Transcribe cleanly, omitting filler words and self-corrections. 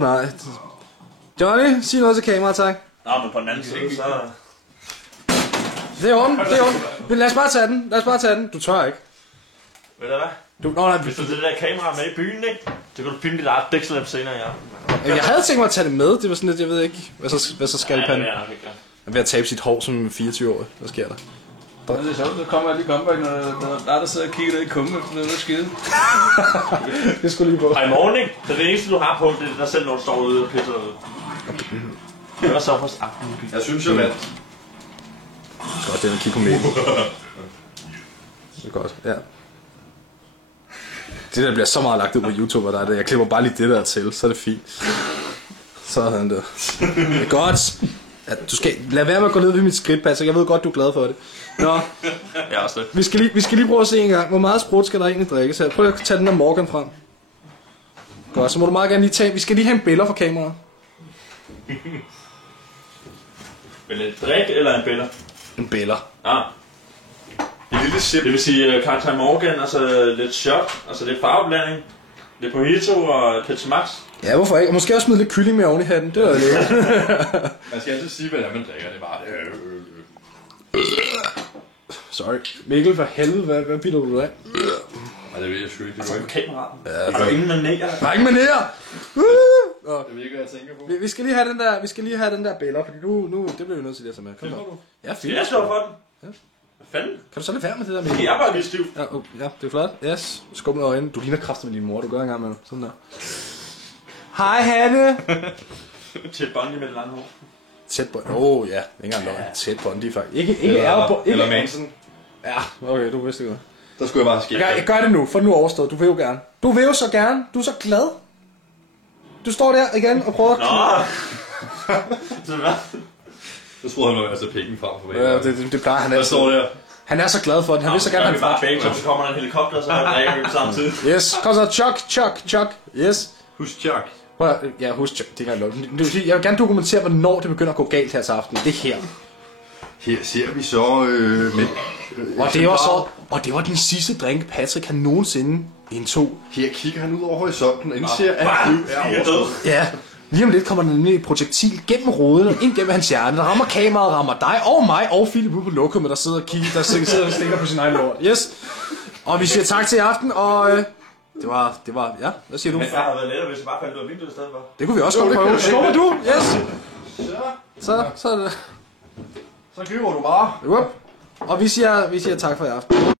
Nej. Johnny, sig noget til kameraet, tak. Nå, men på den anden side, så... Det er ondt, det er ondt. Men lad os bare tage den, Du tør ikke. Ved du hvad? Nej. Hvis du det der kamera med i byen, ikke? Så kan du filme dit eget dækslem senere, ja. Jeg havde tænkt mig at tage det med. Det var sådan lidt, jeg ved ikke, hvad så skal Ja, han. det er nok ikke, ja. Han er ved at tabe sit hår som 24-årig. Hvad sker der? Det er sjovt, så kommer jeg lige comeback, når der sidder og kigger ned i kummen efter noget skide. Det skulle lige på. Hej morgen, ikke? Så det eneste, du har på, det er dig selv, når du står ude og pisser ud. Det var så hos aften. Jeg synes jo, at... Godt, det er at kigge på mig. Det er godt, ja. Det der bliver så meget lagt ud på YouTube, og der er det. Jeg klipper bare lige det der til, så er det fint. Sådan der. Det er godt. Ja, du skal lade være med at gå ned ved mit skridt, Patrick. Jeg ved godt, du er glad for det. Nå. Ja, også det. Vi skal lige prøve at se en gang. Hvor meget sprut skal der egentlig drikkes her? Prøv at tage den der Morgan frem. Godt, så må du meget gerne lige tage. Vi skal lige have en billeder for kameraet. Men en drik eller en bæller? En billeder. Ah. En lille sip. Det vil sige Captain Morgan, altså lidt shot, altså lidt farveblanding, lidt mojito og Pepsi Max. Ja, hvorfor ikke? Og måske også smide lidt kylling med oven i hatten. Det er lækkert. Man skal altid sige, hvad det er, man drikker. Det er bare Sorry. Mikkel, for helvede, hvad bitter du af? Nej, det ved jeg sgu ikke. Altså på kameraet. Ja, Har du ingen manerer? der er ingen manerer! Jeg ved ikke, hvad jeg tænker på. Vi skal lige have den der billeder, fordi nu det bliver vi nødt til at tage med. Kom Filmer så. du? Ja, Skal jeg slå for den? Ja. Hvad fanden? Kan du så lade være med det der, Mikkel? Jeg er bare lige stiv. Ja, det er flot. Yes. Skub med øjnene. Du ligner kraftigt med din mor. Du gør en gang med sådan der. Hej, Hanne! Til Bonnie med det lange hår. Tæt bånd. Ja. Ikke engang løgn. Tæt bånd, de er faktisk. Ikke ærger. Eller Manson. Ja, okay, du vidste det godt. Der skulle jeg bare ske. Jeg gør det nu, for nu overstået. Du vil jo gerne. Du vil jo så gerne. Du er så glad. Du står der igen og prøver at... Nå! Så hvad? Så troede han, at jeg så penge frem for mig. Ja, det plejer han Hvad altid. står der? Han er så glad for den. Han vil så gerne have vi den bare frem. bag, så kommer der en helikopter, så drikker vi samtidig. Yes, kom så. Chuck. Yes. Husk Chuck. Ja, husk Chuck. Det kan jeg love. Jeg vil gerne dokumentere, hvornår det begynder at gå galt her til aften. Det her. Her ser vi så med... Og det var den sidste drink, Patrick han nogensinde indtog. Her kigger han ud over horisonten og indser, at han er død. Ja. Lige om lidt kommer der nemlig et projektil gennem roden og ind gennem hans hjerne. Der rammer kameraet, rammer dig og mig og Philip ude på lokummet, der sidder og kigger, der sidder og stikker på sin egen lort. Yes. Og vi siger tak til i aften, og det var, ja, hvad siger du? Men det har været lettere, hvis jeg bare faldt ud af vinduet i stedet for. Det kunne vi også godt prøve. Skubber du? Yes. Så er det. Så griber du bare. Og vi siger tak for i aften.